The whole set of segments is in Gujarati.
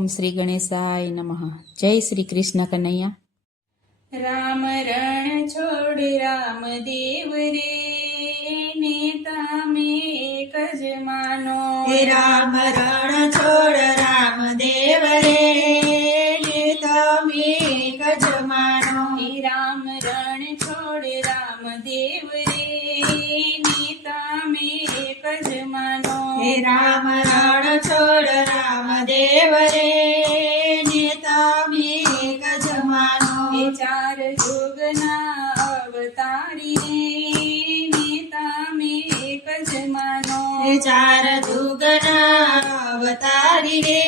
ઓમ શ્રી ગણેશાય નમઃ. જય શ્રી કૃષ્ણ કનૈયા. રામ રણ છોડ રામદેવ રે, ને તમે એક જ માનો. રામ રણ છોડ રામદેવ રે, ને તમે એક જ માનો. રામ રણ છોડ રામદેવ રે, ને તમે એક જ માનો. રામ રણ છોડ રામદેવ રે, ને તમે એક જ માનો. ચાર યુગના અવતારી રે, ને તમે એક જ માનો. ચાર યુગના અવતારી રે,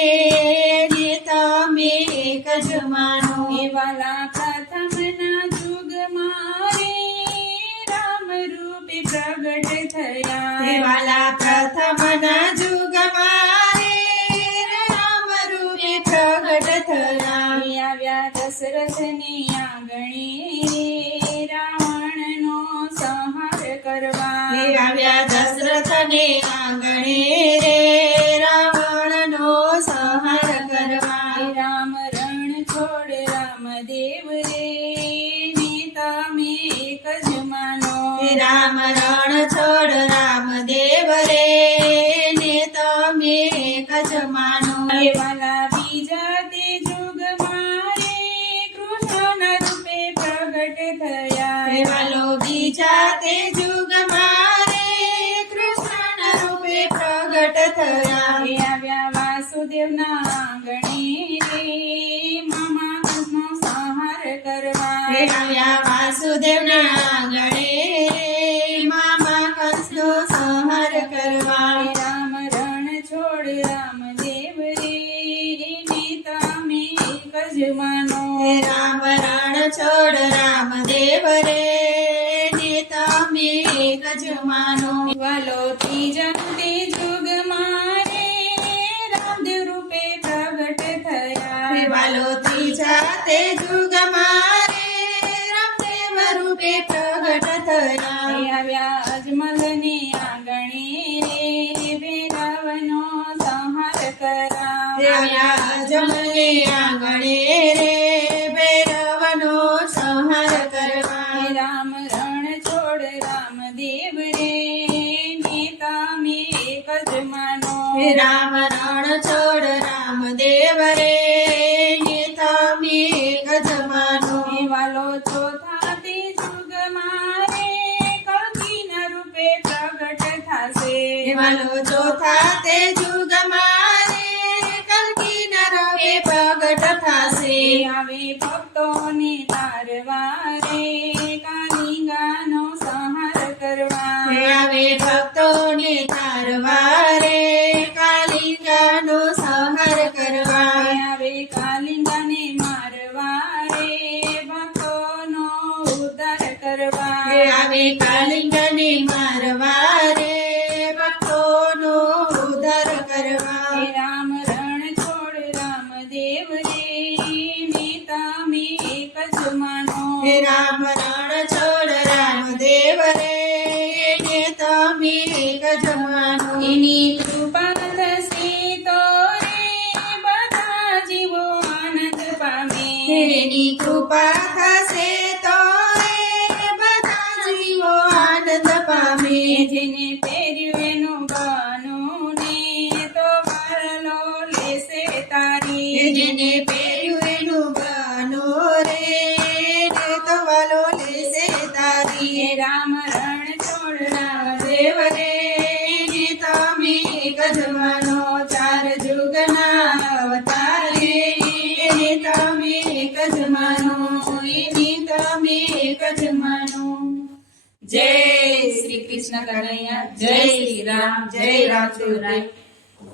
ને તમે એક જ માનો. વાલા પ્રથમના યુગમાં રે, રામ રૂપે પ્રગટ થયા. વાલા પ્રથમના યુગમાં રે, રામ રૂપે પ્રગટ થયા. આવ્યા દશરથની આંગણે રે, રાવણનો સંહાર કરવા. આવ્યા દશરથને આંગણે રે, રાવણનો સંહાર કરવા. રામ રણ છોડ રામદેવ રે, ને તમે એક જ માનો. રામ રણ છોડ રામદેવ રે, ને તમે એક જ માનો. વાલા બીજા તે યુગમાં રે, કૃષ્ણ રૂપે પ્રગટ થયા. વાલો બીજા તે યુગમાં રે, કૃષ્ણ રૂપે પ્રગટ થયા. આવ્યા વાસુદેવના આંગણે રે, મામા કંસનો સંહાર કરવા. આવ્યા વાસુદેવના આંગણે રે, મામા કંસનો સંહાર કરવા. રામ રણ છોડ રામદેવ રે, ને તમે એક જ માનો. રામ રણ છોડ રામદેવ રે, ને તમે એક જ માનો. વાલો ત્રીજા તે યુગમાં રે, રામદેવ રૂપે પ્રગટ થયા. વાલો ત્રીજા તે યુગમાં રે, રામદેવ રૂપે પ્રગટ થયા. આવ્યા અજમલને આંગણે રે, ભૈરવનો સંહાર કરા. આવ્યા અજમલને આંગણે રે, ભૈરવનો સંહાર કરવા. રામ રણ છોડ રામદેવ રે, ને તમે એક જ માનો. રામ રણ છોડ રામદેવ રે, ને તમે એક જ માનો. વાલો ચોથા તે યુગમાં રે, કલ્કીના રૂપે પ્રગટ થાશે. વાલો ચોથા તે યુગમાં રે, કલ્કીના રૂપે પ્રગટ થાશે. આવે ભક્તોને તારવા રે, કાલિંગાનો સંહાર કરવા. આવે ભક્તોને તારવા રે, કાલિંગાનો સંહાર કરવા. આવે કાલિંગાને મારવા રે, ભક્તોનો ઉદ્ધાર કરવા. આવે કાલિંગને મારવા રે, ભક્તોનો ઉદ્ધાર કરવા. રામ રણ છોડ રામદેવ રે, ને તમે એક જ માનો. રામ રણ છોડ રામદેવ રે, ને તમે એક જ માનો. એની કૃપા થશે તો રે, બધા જીવો આનંદ પામે. એની કૃપા થશે તો રે, બધા જીવો આનંદ પામે. જેને પહેર્યું એનું બનું ને, તો વારલો લેશે તારી. જેને પહેર્યું એનું બનો રે, ને તો વાલો લેશે તારી. રામ રણ છોડ દેવ રે, ને તમે એક જ માનો. ચાર યુગના અવતારે, ને તમે એક જ માનો. એની તમે એક જ માનો. જય શ્રી કૃષ્ણ કનૈયા, જય શ્રી રામ, જય રાજુરાય.